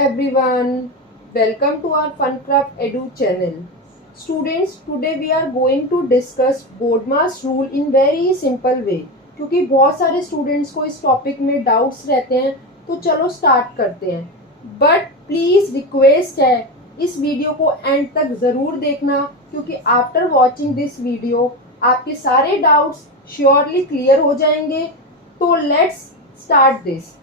everyone, welcome to our Funcraft Edu channel. Students, today we are going to discuss BORDMAS rule in very simple way. क्योंकि बहुत सारे students को इस topic में doubts रहते हैं, तो चलो स्टार्ट करते हैं. बट प्लीज रिक्वेस्ट है, इस वीडियो को एंड तक जरूर देखना, क्योंकि आफ्टर वॉचिंग दिस वीडियो आपके सारे डाउट्स श्योरली क्लियर हो जाएंगे. तो let's start this.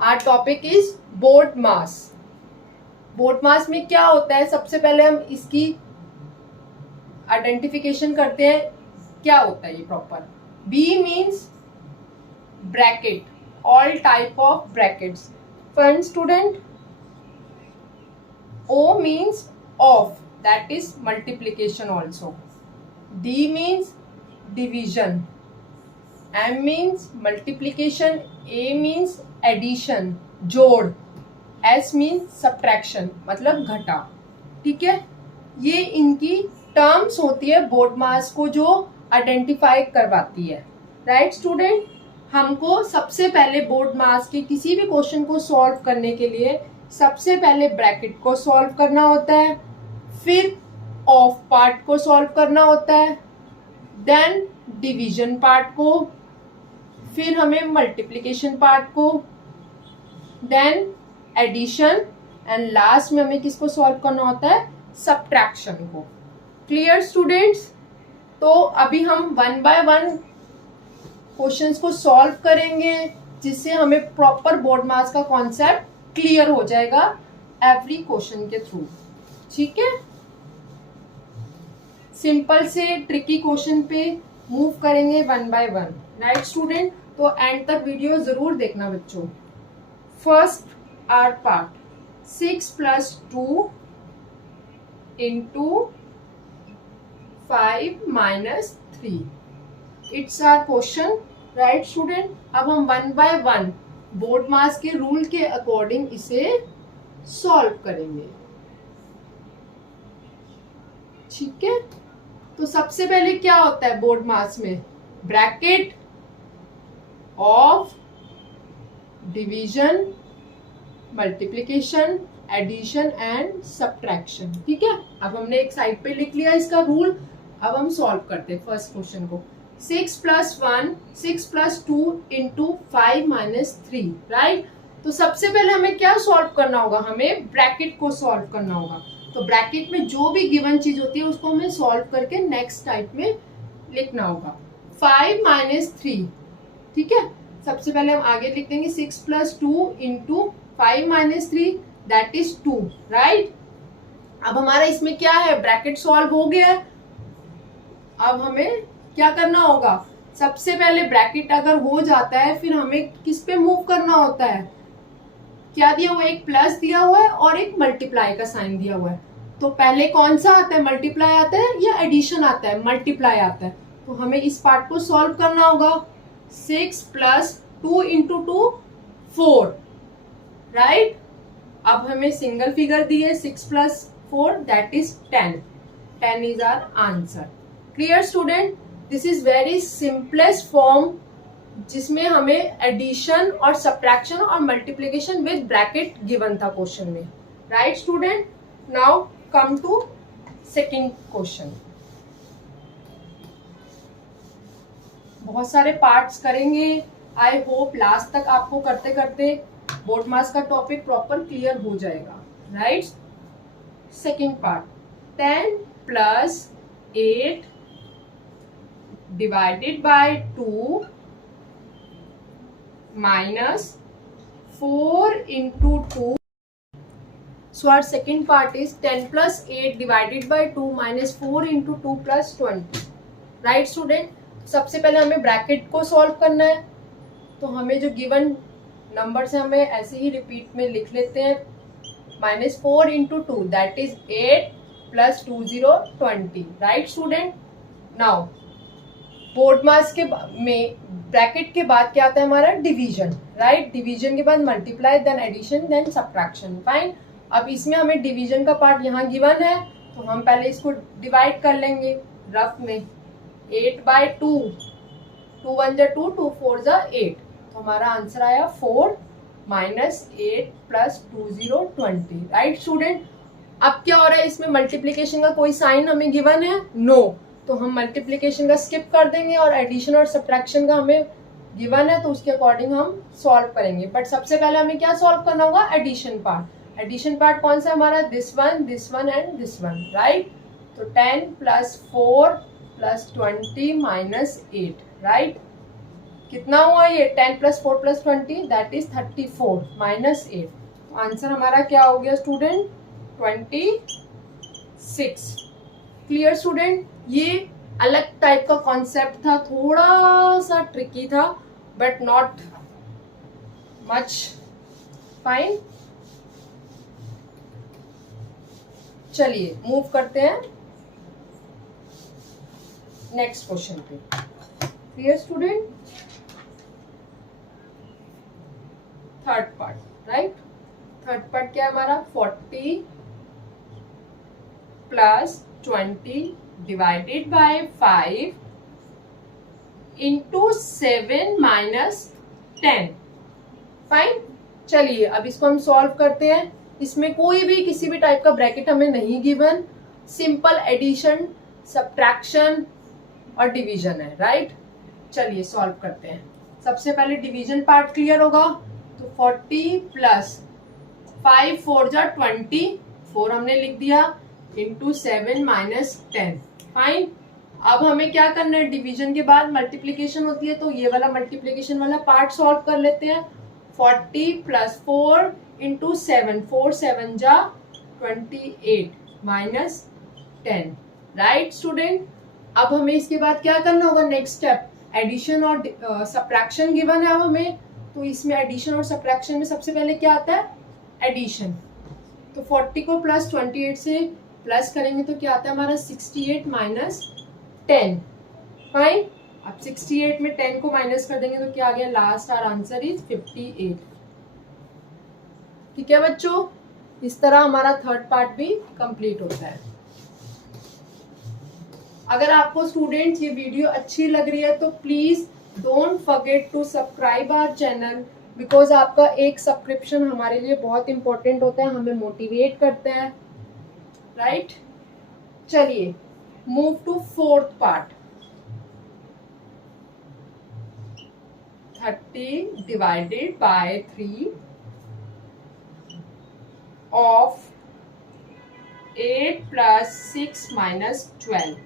Our topic is BODMAS. BODMAS में क्या होता है, सबसे पहले हम इसकी आइडेंटिफिकेशन करते हैं. क्या होता है ये proper. B means bracket, all type of brackets. Fun student. O means of, that is multiplication also. D means division. M means multiplication. A means addition, जोड़. S मीन्स सब्ट्रैक्शन, मतलब घटा. ठीक है, ये इनकी टर्म्स होती है बोर्ड मास को जो आइडेंटिफाई करवाती है. राइट स्टूडेंट, हमको सबसे पहले बोर्ड मास के किसी भी क्वेश्चन को सॉल्व करने के लिए सबसे पहले ब्रैकेट को सॉल्व करना होता है, फिर ऑफ पार्ट को सॉल्व करना होता है, देन डिवीजन पार्ट को, फिर हमें मल्टीप्लिकेशन पार्ट को, देन एडिशन, एंड लास्ट में हमें किसको सॉल्व करना होता है, सब्ट्रैक्शन को. Clear students. तो अभी हम वन बाय वन क्वेश्चंस को सॉल्व करेंगे, जिससे हमें प्रॉपर बोर्ड मास का कॉन्सेप्ट क्लियर हो जाएगा एवरी क्वेश्चन के थ्रू. ठीक है, सिंपल से ट्रिकी क्वेश्चन पे मूव करेंगे one by one. Right student, तो एंड तक वीडियो जरूर देखना बच्चों. First our part 6 + 2 × 5 - 3. It's our question. Right student, अब हम one by one BODMAS के रूल के अकॉर्डिंग इसे सॉल्व करेंगे. ठीक है, तो सबसे पहले क्या होता है बोर्ड मास में, bracket of, division, multiplication, addition and subtraction. ठीक है, अब हमने एक साइड पे लिख लिया इसका रूल. अब हम सॉल्व करते हैं फर्स्ट क्वेश्चन को. 6 + 1 6 + 2 × 5 - 3. राइट, तो सबसे पहले हमें क्या सॉल्व करना होगा, हमें ब्रैकेट को सॉल्व करना होगा. तो ब्रैकेट में जो भी गिवन चीज होती है उसको हमें सॉल्व करके नेक्स्ट टाइप में लिखना होगा. 5 - 3. ठीक है, सबसे पहले हम आगे लिख देंगे 6 + 2 × 5 - 3, दैट इज 2. राइट, अब हमारा इसमें क्या है, ब्रैकेट सॉल्व हो गया. अब हमें क्या करना होगा, सबसे पहले ब्रैकेट अगर हो जाता है फिर हमें किस पे मूव करना होता है. क्या दिया हुआ है, एक प्लस दिया हुआ है और एक मल्टीप्लाई का साइन दिया हुआ है. तो पहले कौन सा आता है, मल्टीप्लाई आता है या एडिशन आता है, मल्टीप्लाई आता है. तो हमें इस पार्ट को सॉल्व करना होगा. 6 + 2 × 2 4. राइट, अब हमें सिंगल फिगर दी है 6 + 4, that is 10. 10 is our answer. Clear student, this is very simplest form जिसमें हमें एडिशन और सब्ट्रैक्शन और मल्टीप्लिकेशन विद ब्रैकेट गिवन था क्वेश्चन में. Right student, now come to second question. बहुत सारे पार्ट्स करेंगे. आई होप लास्ट तक आपको करते करते बोर्ड मास का टॉपिक प्रॉपर क्लियर हो जाएगा. Right, second part 10 + 8 divided by 2 minus 4 × 2. So our second part is 10 + 8 divided by 2 minus 4 × 2 + 20. Right student, सबसे पहले हमें ब्रैकेट को सॉल्व करना है. तो हमें जो गिवन नंबर से हमें ऐसे ही रिपीट में लिख लेते हैं. -4 × 2, that is 8 + 2 0 20. Right student, now BODMAS के में ब्रैकेट के बाद क्या आता है हमारा, डिवीजन. राइट, डिवीजन के बाद multiply, then addition, then subtraction. Fine, अब इसमें हमें डिवीजन का पार्ट यहाँ गिवन है, तो हम पहले इसको डिवाइड कर लेंगे रफ में. 8/2, 2 1 जा 2, 2 4 जा 8. तो हमारा आंसर आया 4. -8 + 2 0 20, राइट स्टूडेंट। अब क्या हो रहा है, इसमें मल्टीप्लीकेशन का कोई साइन हमें गिवन है? नो। तो हम मल्टीप्लीकेशन का स्किप कर देंगे और एडिशन और सब्ट्रैक्शन का हमें गिवन है, तो उसके अकॉर्डिंग हम सॉल्व करेंगे। बट सबसे पहले हमें क्या सॉल्व करना होगा? Addition part. एडिशन पार्ट कौन सा हमारा? This one and this one, right. तो 10 + 4 + 20 - 8, राइट। कितना हुआ ये? 10 + 4 + 20 दैट इज 34 - 8। तो आंसर हमारा क्या हो गया स्टूडेंट? 26। Clear student. ये अलग टाइप का कॉन्सेप्ट था, थोड़ा सा ट्रिकी था, बट नॉट मच, फाइन। चलिए मूव करते हैं नेक्स्ट क्वेश्चन पे। Clear student. Third part, right. Third part क्या है हमारा? 40 + 20 डिवाइडेड बाय 5 × 7 - 10, फाइन। चलिए अब इसको हम सॉल्व करते हैं। इसमें कोई भी किसी भी टाइप का ब्रैकेट हमें नहीं गिवन, सिंपल एडिशन, सब्ट्रैक्शन और डिवीजन है, राइट। चलिए सॉल्व करते हैं। सबसे पहले डिवीजन पार्ट क्लियर होगा। तो 40 + 5 4 जा 20, 4 हमने लिख दिया, × 7 - 10, फाइन। अब हमें क्या करना है? डिवीजन के बाद मल्टीप्लीकेशन होती है, तो ये वाला मल्टीप्लीकेशन वाला पार्ट सॉल्व कर लेते हैं। 40 + 4 × 7, 4 7 जा 28 - 10, राइट स्टूडेंट। अब हमें इसके बाद क्या करना होगा? नेक्स्ट स्टेप, एडिशन और सब्ट्रैक्शन गिवन है अब हमें। तो इसमें एडिशन और सब्ट्रैक्शन में सबसे पहले क्या आता है? एडिशन। तो 40 को +28 से प्लस करेंगे तो क्या आता है हमारा? 68 - 10, फाइन। अब 68 में 10 को माइनस कर देंगे तो क्या आ गया? Last hour answer is 58। ठीक है बच्चों, इस तरह हमारा थर्ड पार्ट भी कंप्लीट होता है। अगर आपको स्टूडेंट्स ये वीडियो अच्छी लग रही है तो please don't forget to subscribe our channel, because आपका एक सब्सक्रिप्शन हमारे लिए बहुत इंपॉर्टेंट होता है, हमें मोटिवेट करते हैं, राइट। चलिए move to fourth part. 30 divided by 3 of 8 + 6 - 12,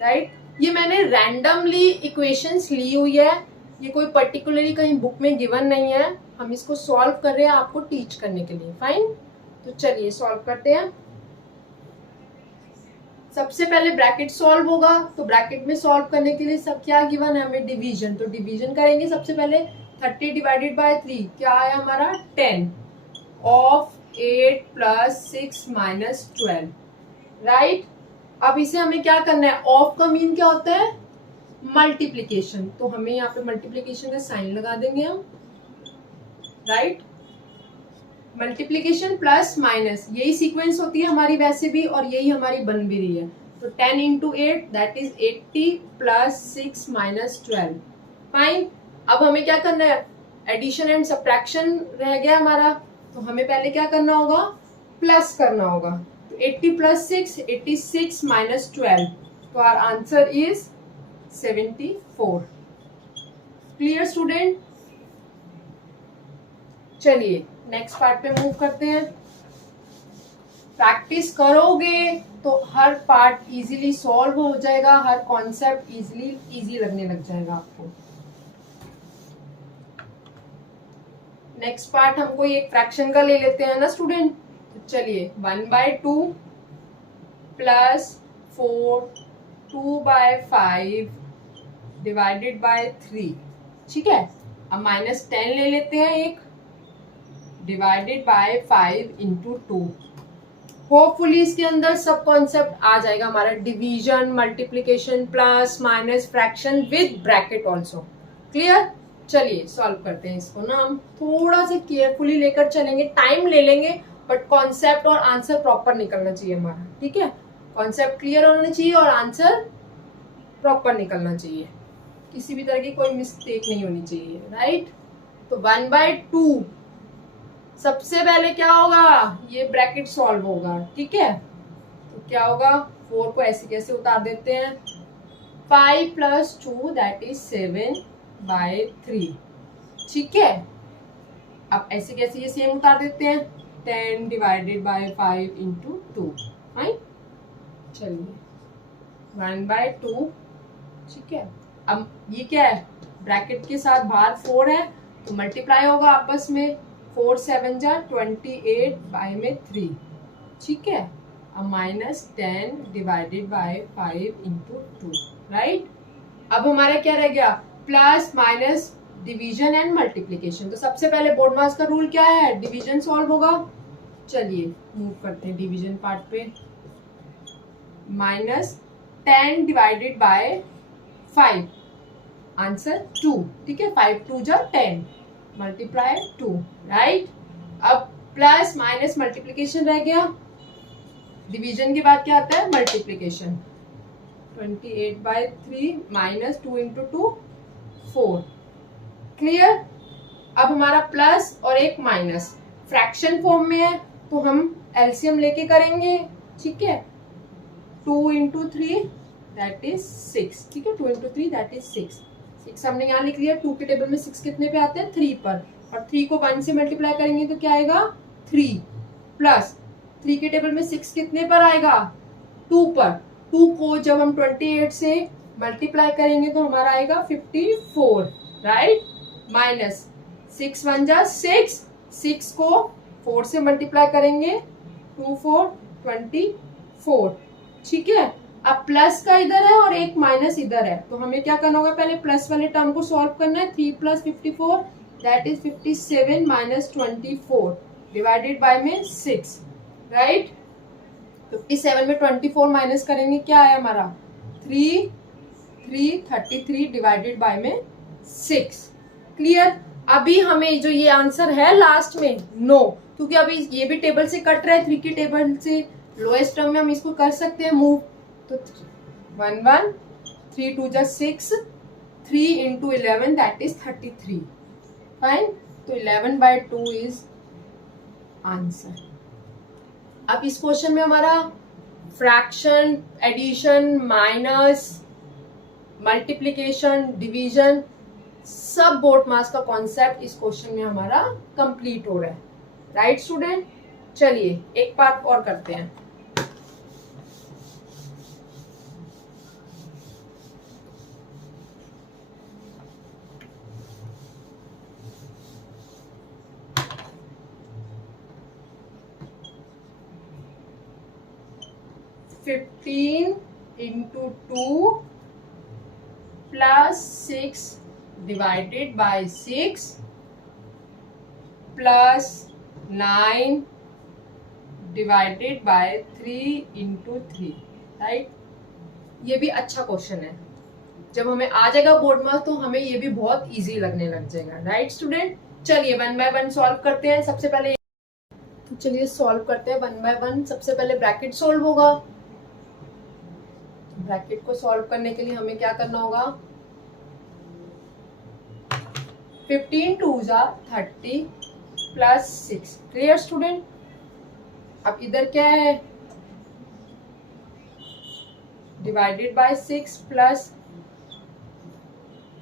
right. ये मैंने रैंडमली इक्वेशंस ली हुई है, ये कोई पर्टिकुलरली कहीं बुक में गिवन नहीं है, हम इसको सॉल्व कर रहे हैं आपको टीच करने के लिए, फाइन। तो चलिए सॉल्व करते हैं। सबसे पहले ब्रैकेट सॉल्व होगा, तो ब्रैकेट में सॉल्व करने के लिए सब क्या गिवन है हमें? डिवीजन। तो डिवीजन करेंगे सबसे पहले। 30 डिवाइडेड बाय 3 क्या आया हमारा? 10 of 8 + 6 - 12, राइट। अब इसे हमें क्या करना है? ऑफ का मीन क्या होता है? मल्टीप्लीकेशन। तो हमें यहाँ पे मल्टीप्लीकेशन का साइन लगा देंगे हम, राइट। मल्टीप्लीकेशन प्लस माइनस, यही सीक्वेंस होती है हमारी वैसे भी, और यही हमारी बन भी रही है। तो 10 × 8 दैट इज 80 + 6 - 12, फाइन। अब हमें क्या करना है? एडिशन एंड सब्ट्रैक्शन रह गया हमारा, तो हमें पहले क्या करना होगा? प्लस करना होगा। तो 80 + 6 86 - 12, तो our answer is 74। Clear student. चलिए नेक्स्ट पार्ट पे मूव करते हैं। प्रैक्टिस करोगे तो हर पार्ट इजीली सॉल्व हो जाएगा, हर कॉन्सेप्ट इजी लगने लग जाएगा आपको। नेक्स्ट पार्ट हमको एक फ्रैक्शन का ले लेते हैं ना स्टूडेंट। तो चलिए 1/2 + 4 2/5 डिवाइडेड बाय 3, ठीक है। अब -10 ले लेते हैं एक, डिवाइडेड बाय 5 × 2। होपफुली इसके अंदर सब कॉन्सेप्ट आ जाएगा हमारा, division, multiplication, plus minus, fraction with bracket also. Clear. चलिए सॉल्व करते हैं इसको ना, हम थोड़ा सा केयरफुली लेकर चलेंगे, टाइम ले लेंगे, बट कॉन्सेप्ट और आंसर प्रॉपर निकलना चाहिए हमारा, ठीक है। कॉन्सेप्ट क्लियर होना चाहिए और आंसर प्रॉपर निकलना चाहिए, किसी भी तरह की कोई मिस्टेक नहीं होनी चाहिए, राइट। तो 1/2 सबसे पहले क्या होगा, ये ब्रैकेट सॉल्व होगा, ठीक है। तो क्या होगा, 4 को ऐसे कैसे उतार देते हैं, 5 + 2 दैट इज 7/3, ठीक है। अब ऐसे कैसे ये सेम उतार देते हैं, 10 / 5 × 2, फाइन। चलिए 1/2, ठीक है। अब ये क्या है, ब्रैकेट के साथ बाहर 4 है तो मल्टीप्लाई होगा आपस में, 4 × 7 = 28/3, ठीक है। अब -10 / 5 × 2, राइट। अब हमारा क्या रह गया, plus minus division and multiplication. तो सबसे पहले बोर्ड मास का रूल क्या है, डिवीजन सॉल्व होगा। चलिए मूव करते हैं डिवीजन पार्ट पे। -10 / 5, आंसर 2, ठीक है। 5 × 2 = 10 मल्टीप्लाई 2, राइट। अब प्लस माइनस मल्टीप्लीकेशन रह गया, डिवीजन के बाद क्या आता है, मल्टीप्लीकेशन। 28/3 - 2 × 2 4, क्लियर। अब हमारा प्लस और एक माइनस फ्रैक्शन फॉर्म में है तो हम एलसीएम लेके करेंगे, ठीक है। 2 × 3 दैट इज 6, ठीक है। 2 × 3 दैट इज 6, 6 हमने यहाँ लिख लिया। 2 के टेबल में 6 कितने पे आते हैं, 3 पर, और 3 को 1 से मल्टीप्लाई करेंगे तो क्या आएगा, 3, प्लस 3 के टेबल में 6 कितने पर आएगा, 2 पर। 2 को जब हम 28 से मल्टीप्लाई करेंगे तो हमारा आएगा 54, राइट। माइनस 6 × 1 = 6, 6 को 4 से मल्टीप्लाई करेंगे, 2 × 4 = 24, ठीक है। अब प्लस का इधर है और एक माइनस इधर है तो हमें क्या करना होगा, पहले प्लस वाले टर्म को सॉल्व करना है। 3 + 54 दैट इज 57 - 24 डिवाइडेड बाय में 6, राइट। 57 में 24 माइनस करेंगे, क्या आया हमारा, 3 33 डिवाइडेड बाय में 6, क्लियर। अभी हमें जो ये आंसर है लास्ट में, नो, क्योंकि अभी ये भी टेबल से कट रहा है, 3 की टेबल से लोएस्ट टर्म में हम इसको कर सकते हैं मूव। तो 1 1 3 2 = 6, 3 × 11 दैट इज 33, फाइन। तो 11/2 इज आंसर। अब इस क्वेश्चन में हमारा fraction, addition, minus, multiplication, division, सब बोर्ड मास का कॉन्सेप्ट इस क्वेश्चन में हमारा कंप्लीट हो रहा है, राइट स्टूडेंट। चलिए एक पार्ट और करते हैं। (15 × 2 + 6 divided by 6 plus 9 divided by 3 × 3, right. ये भी अच्छा क्वेश्चन है, जब हमें आ जाएगा बोर्ड मार्क्स तो हमें ये भी बहुत इजी लगने लग जाएगा, राइट स्टूडेंट। चलिए 1 बाय 1 सॉल्व करते हैं। सबसे पहले तो चलिए सॉल्व करते हैं 1 बाय 1। सबसे पहले ब्रैकेट सॉल्व होगा। ब्रैकेट को सॉल्व करने के लिए हमें क्या करना होगा, 15 × 2 = 30 + 6, क्लियर स्टूडेंट। अब इधर क्या है, डिवाइडेड बाय 6 प्लस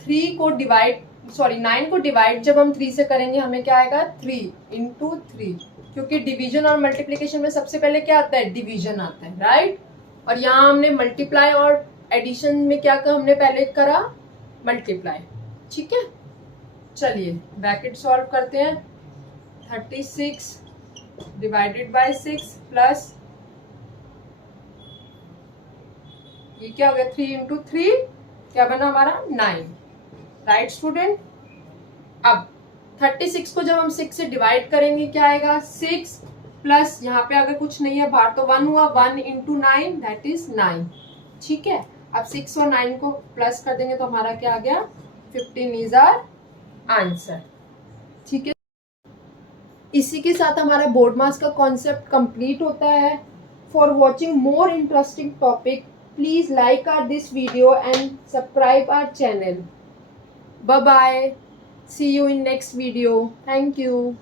3 को डिवाइड, सॉरी 9 को डिवाइड जब हम 3 से करेंगे हमें क्या आएगा, 3 × 3, क्योंकि डिवीजन और मल्टीप्लिकेशन में सबसे पहले क्या आता है, डिवीजन आता है, राइट। और यहाँ हमने मल्टीप्लाई और एडिशन में क्या कर हमने पहले करा, मल्टीप्लाई, ठीक है। चलिए ब्रैकेट सॉल्व करते हैं। 36 डिवाइडेड बाय 6 प्लस ये क्या हो गया, 3 × 3 क्या बना हमारा, 9, राइट स्टूडेंट। अब 36 को जब हम 6 से डिवाइड करेंगे क्या आएगा, 6 प्लस यहाँ पे अगर कुछ नहीं है बाहर तो 1 हुआ, 1 × 9 दैट इज 9, ठीक है। अब 6 और 9 को प्लस कर देंगे तो हमारा क्या आ गया, 15 इज आवर आंसर, ठीक है। इसी के साथ हमारा बोर्ड मास का कॉन्सेप्ट कंप्लीट होता है। For watching more interesting topic please like our this video and subscribe our channel. Bye bye, see you in next video, thank you.